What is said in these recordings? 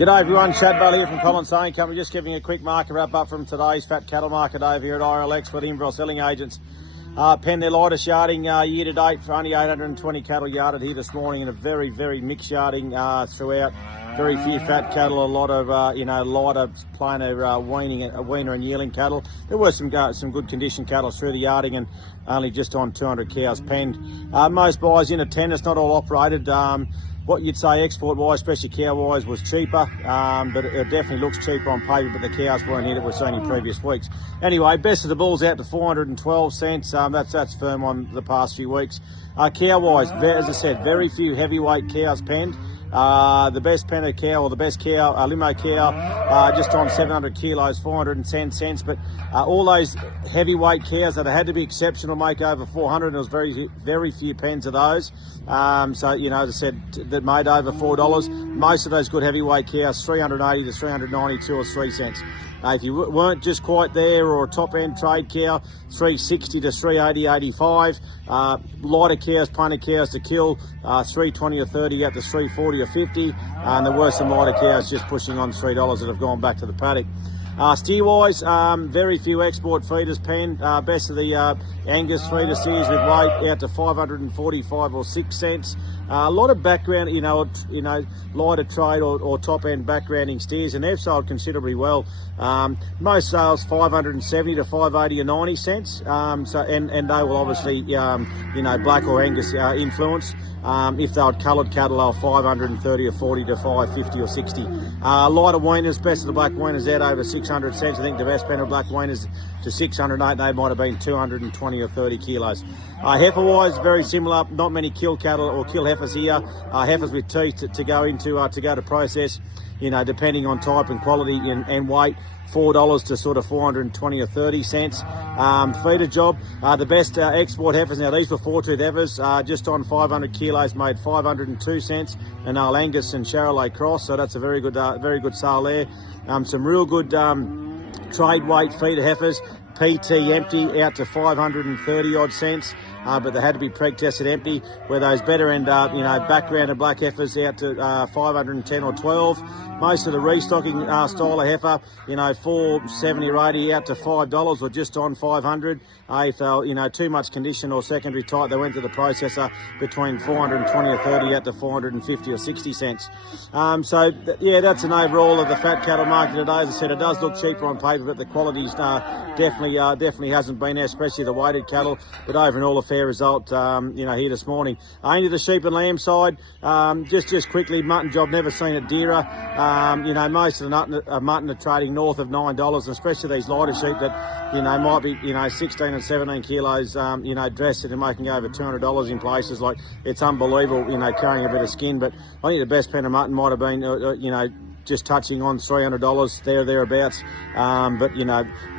G'day everyone, Chad Bale here from Collins Sewing Company. Just giving a quick market wrap up from today's fat cattle market over here at IRLX with Inverell Selling Agents. Pen their lightest yarding year to date for only 820 cattle yarded here this morning, and a very, very mixed yarding throughout. Very few fat cattle, a lot of lighter, plainer weaner and yearling cattle. There were some good condition cattle through the yarding, and only just on 200 cows penned. Most buyers in attendance, not all operated. What you'd say export-wise, especially cow-wise, was cheaper, but it definitely looks cheaper on paper, but the cows weren't hit, it was seen in previous weeks. Anyway, best of the bulls out to 412 cents. That's firm on the past few weeks. Cow-wise, as I said, very few heavyweight cows penned. The best penner cow, or the best cow, limo cow, just on 700 kilos, 410 cents. But all those heavyweight cows that had to be exceptional make over 400. There was very few pens of those. So, as I said, that made over $4. Most of those good heavyweight cows, 380 to 392 or 3 cents. If you weren't just quite there, or a top-end trade cow, 360 to 380, 85. Lighter cows, plainer cows to kill, 320 or 30 up to 340 or 50. And there were some lighter cows just pushing on $3 that have gone back to the paddock. Steer-wise, very few export feeders penned. Best of the Angus feeder steers with weight out to 545 or 6 cents. A lot of background, lighter trade or top-end backgrounding steers, and they've sold considerably well. Most sales 570 to 580 or 90 cents. And they will obviously, black or Angus influence. If they were coloured cattle, they were 530 or 40 to 550 or 60. Lighter weaners, best of the black weaners out over 600 cents. I think the best penner black weaners to 608, they might have been 220 or 30 kilos. Heifer-wise, very similar. Not many kill cattle or kill heifers here. Heifers with teeth to go to process. Depending on type and quality and weight, $4 to sort of 420 or 30 cents. Feeder job, the best export heifers. Now these were 4-tooth heifers, just on 500 kilos, made 502 cents. And Angus and Charolais cross, so that's a very good sale there. Some real good trade weight feeder heifers. PT empty out to 530 odd cents. But they had to be preg tested empty, where those better end up, background and black heifers out to 510 or 12. Most of the restocking style of heifer, 470 or 80 out to $5 or just on 500. If they're, too much condition or secondary type, they went to the processor between 420 or 30 out to 450 or 60 cents. That's an overall of the fat cattle market today. As I said, it does look cheaper on paper, but the quality's definitely hasn't been there, especially the weighted cattle. But overall, a fair result, here this morning. Into the sheep and lamb side, just quickly, mutton job, never seen it dearer. Most of the mutton are trading north of $9, and especially these lighter sheep that, might be, 16 and 17 kilos, dressed and making over $200 in places. Like, it's unbelievable, carrying a bit of skin. But I think the best pen of mutton might have been, just touching on $300 thereabouts. But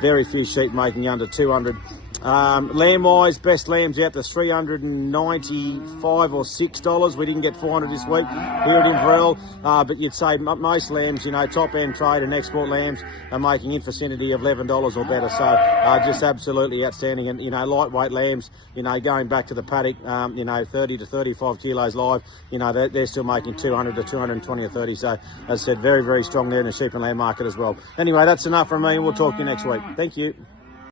very few sheep making under 200. Lamb wise, best lambs out to 395 or $6. We didn't get 400 this week here at Inverell, but you'd say most lambs, top end trade and export lambs are making in vicinity of $11 or better. So just absolutely outstanding. And lightweight lambs, going back to the paddock, 30 to 35 kilos live, they're still making 200 to 220 or 30. So as I said, very, very strong there in the sheep and lamb market as well. Anyway, that's enough from me. We'll talk to you next week. Thank you.